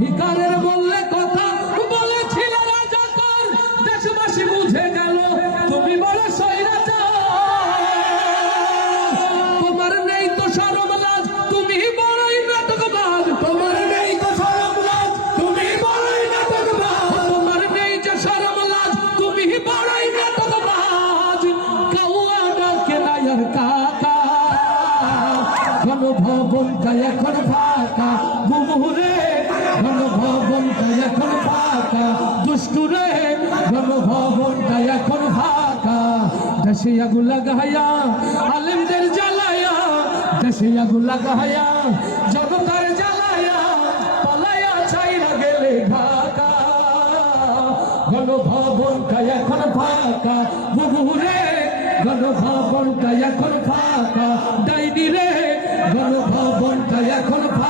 ভিকারের বললে কথা বলেছিল রাজাকার, দেশবাসী বুঝে গেল তুমি বড় স্বৈরাচার। তোমার নেই তো শরম লাজ, তুমি বড়ই নাটকবাজ। তোমার নেই তো শরম লাজ, তুমি বড়ই নাটকবাজ। তোমার নেই যে শরম লাজ, তুমি বড়ই নাটকবাজ। কাউয়া ডাকে না আর কাকা, গণভবনটা এখন ফাঁকা। বুবুরে গণভবনটা এখন ফাঁকা, দুষ্টুরে গণভবনটা এখন ফাঁকা। দেশে আগুন লাগাইয়া আলেমদের জ্বালায়া, দেশে আগুন লাগাইয়া জনতার জ্বালায়া, পালাইয়া ছাইরা গেলে ঢাকা। গণভবনটা এখন ফাঁকা, বুবুরে গণভবনটা এখন ফাঁকা। ডাইনি রে গণভবনটা এখন ফাঁকা।